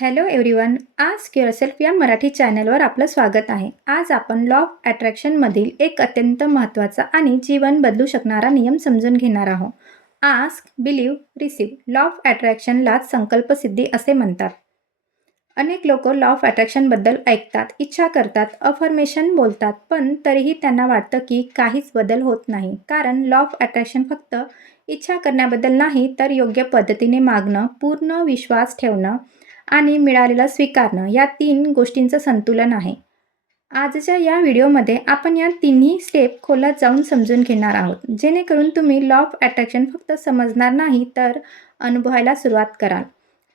Hello everyone, ask yourself या मराठी चॅनलवर आपलं स्वागत आहे. आज आपण लॉ ऑफ अट्रॅक्शनमधील एक अत्यंत महत्त्वाचा आणि जीवन बदलू शकणारा नियम समजून घेणार आहोत. Ask, believe, receive. Law of अट्रॅक्शनलाच संकल्पसिद्धी असे म्हणतात. अनेक लोक लॉ ऑफ अट्रॅक्शनबद्दल ऐकतात, इच्छा करतात, अफर्मेशन बोलतात, पण तरीही त्यांना वाटतं की काहीच बदल होत नाही. कारण लॉ ऑफ अट्रॅक्शन फक्त इच्छा करण्याबद्दल नाही, तर योग्य पद्धतीने मागणं, पूर्ण विश्वास ठेवणं आणि मिळालेलं स्वीकारणं या 3 गोष्टींचं संतुलन आहे. आजच्या या व्हिडिओमध्ये आपण या तिन्ही स्टेप खोलात जाऊन समजून घेणार आहोत, जेणेकरून तुम्ही लॉ ऑफ अट्रॅक्शन फक्त समजणार नाही, तर अनुभवायला सुरुवात कराल.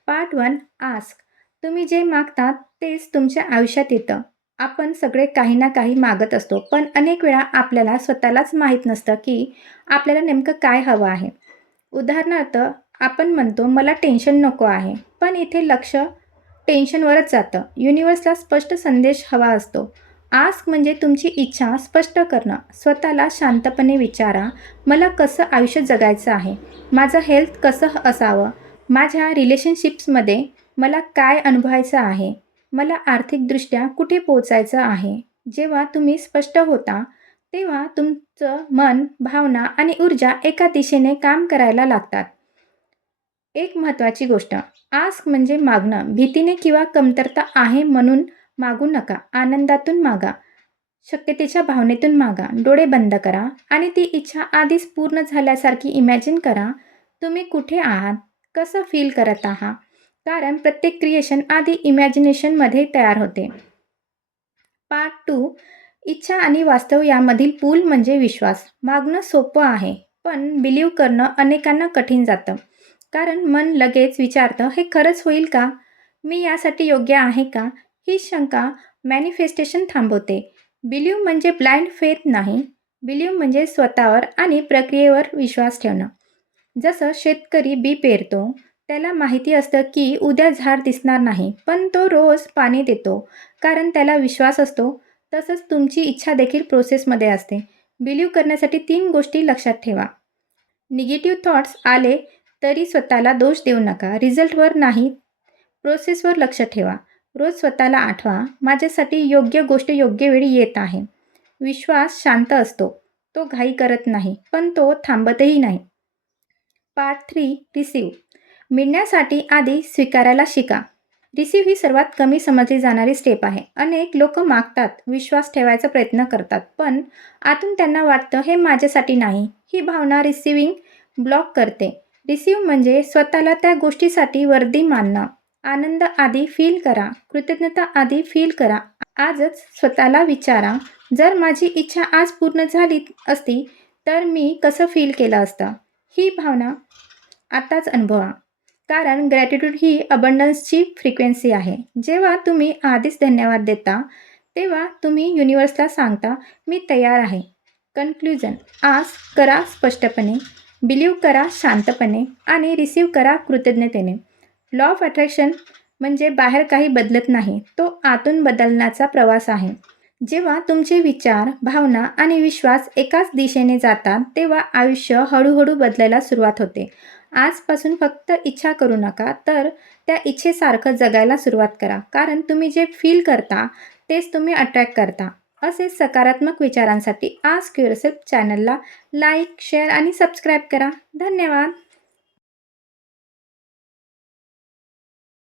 पार्ट 1. आस्क. तुम्ही जे मागता तेच तुमच्या आयुष्यात येतं. आपण सगळे काही ना काही मागत असतो, पण अनेक वेळा आपल्याला स्वतःलाच माहीत नसतं की आपल्याला नेमकं काय हवं आहे. उदाहरणार्थ, आपण म्हणतो मला टेन्शन नको आहे, पण इथे लक्ष टेन्शनवरच जातं. युनिव्हर्सला स्पष्ट संदेश हवा असतो. आस्क म्हणजे तुमची इच्छा स्पष्ट करणं. स्वतःला शांतपणे विचारा, मला कसं आयुष्य जगायचं आहे, माझं हेल्थ कसं असावं, माझ्या रिलेशनशिप्समध्ये मला काय अनुभवायचं आहे, मला आर्थिकदृष्ट्या कुठे पोचायचं आहे. जेव्हा तुम्ही स्पष्ट होता, तेव्हा तुमचं मन, भावना आणि ऊर्जा एका दिशेने काम करायला लागतात. एक महत्त्वाची गोष्ट, आस्क म्हणजे मागणं. भीतीने किंवा कमतरता आहे म्हणून मागू नका. आनंदातून मागा, शक्यतेच्या भावनेतून मागा. डोळे बंद करा आणि ती इच्छा आधीच पूर्ण झाल्यासारखी इमॅजिन करा. तुम्ही कुठे आहात, कसं फील करत आहात, कारण प्रत्येक क्रिएशन आधी इमॅजिनेशनमध्ये तयार होते. पार्ट 2. इच्छा आणि वास्तव यामधील पूल म्हणजे विश्वास. मागणं सोपं आहे, पण बिलीव्ह करणं अनेकांना कठीण जातं. कारण मन लगेच विचारतं, हे खरंच होईल का, मी यासाठी योग्य आहे का. ही शंका मॅनिफेस्टेशन थांबवते. बिलीव्ह म्हणजे ब्लाइंड फेथ नाही. बिलीव्ह म्हणजे स्वतःवर आणि प्रक्रियेवर विश्वास ठेवणं. जसं शेतकरी बी पेरतो, त्याला माहिती असतं की उद्या झाड दिसणार नाही, पण तो रोज पाणी देतो कारण त्याला विश्वास असतो. तसंच तुमची इच्छा देखील प्रोसेसमध्ये असते. बिलीव्ह करण्यासाठी 3 गोष्टी लक्षात ठेवा. निगेटिव्ह थॉट्स आले तरी स्वतःला दोष देऊ नका. रिझल्टवर नाही, प्रोसेसवर लक्ष ठेवा. रोज स्वतःला आठवा, माझ्यासाठी योग्य गोष्ट योग्य वेळी येत आहे. विश्वास शांत असतो. तो घाई करत नाही, पण तो थांबतही नाही. पार्ट 3. रिसीव्ह. मिळण्यासाठी आधी स्वीकारायला शिका. रिसीव्ह ही सर्वात कमी समजली जाणारी स्टेप आहे. अनेक लोक मागतात, विश्वास ठेवायचा प्रयत्न करतात, पण आतून त्यांना वाटतं हे माझ्यासाठी नाही. ही भावना रिसिव्हिंग ब्लॉक करते. रिसीव्ह म्हणजे स्वतःला त्या गोष्टीसाठी वर्दी मानणं. आनंद आधी फील करा, कृतज्ञता आधी फील करा. आजच स्वतःला विचारा, जर माझी इच्छा आज पूर्ण झाली असती तर मी कसं फील केलं असतं. ही भावना आताच अनुभवा. कारण ग्रॅटिट्यूड ही अबंडन्सची फ्रिक्वेन्सी आहे. जेव्हा तुम्ही आधीच धन्यवाद देता, तेव्हा तुम्ही युनिव्हर्सला सांगता, मी तयार आहे. कन्क्ल्युजन, आस्क करा स्पष्टपणे, बिलीव्ह करा शांतपणे आणि रिसीव्ह करा कृतज्ञतेने. लॉ ऑफ अट्रॅक्शन म्हणजे बाहेर काही बदलत नाही, तो आतून बदलण्याचा प्रवास आहे. जेव्हा तुमचे विचार, भावना आणि विश्वास एकाच दिशेने जातात, तेव्हा आयुष्य हळूहळू बदलायला सुरुवात होते. आजपासून फक्त इच्छा करू नका, तर त्या इच्छेसारखं जगायला सुरुवात करा. कारण तुम्ही जे फील करता तेच तुम्ही अट्रॅक्ट करता. असेच सकारात्मक विचारांसाठी आस्क युअरसेल्फ चॅनलला लाईक, शेअर आणि सबस्क्राईब करा. धन्यवाद.